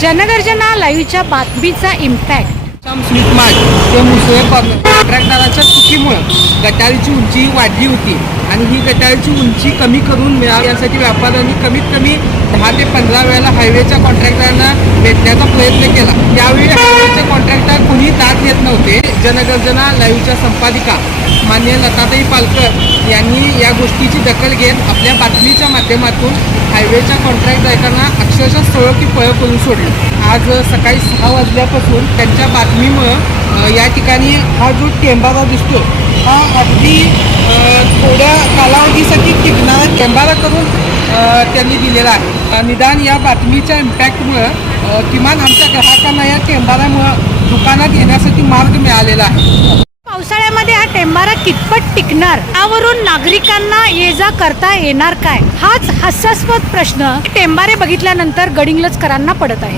जनगर्जना लाईव्हच्या बातमीचा impact sweet mart ते मुसळे कॉन्ट्रॅक्टराच्या चुकीमुळं गटारीची उंची वाढली होती. आणि ही गटारीची उंची कमी करून मिळावी यासाठी व्यापाऱ्यांनी कमीत कमी दहा ते पंधरा वेळेला हायवेच्या कॉन्ट्रॅक्टरांना भेटण्याचा प्रयत्न केला. त्यावेळी हायवेचे कॉन्ट्रॅक्टर कुणी दाद घेत नव्हते. जनगर्जना लाईव्हच्या संपादिका मान्य लताताई पालकर यांनी या गोष्टीची दखल घेत आपल्या बातमीच्या माध्यमातून हायवेच्या कॉन्ट्रॅक्टरांना अक्षरशः सोळं की पळं करून सोडलं. आज सकाळी सहा वाजल्यापासून त्यांच्या बातमीमुळं या ठिकाणी हा जो टेंबारा दिसतो हा अगदी थोड्या कालावधीसाठी टिकणारा टेंबारा करून त्यांनी दिलेला आहे. निदान या बातमीच्या इम्पॅक्टमुळं किमान आमच्या ग्राहकांना या टेंबारामुळं दुकानात येण्यासाठी मार्ग मिळालेला आहे. टेंबारा कितपत टिकणार? यावरून नागरिकांना ये जा करता येणार काय? हाच हास्यास्पद प्रश्न टेंबारे बघितल्यानंतर गडिंगलचकरांना पडत आहे.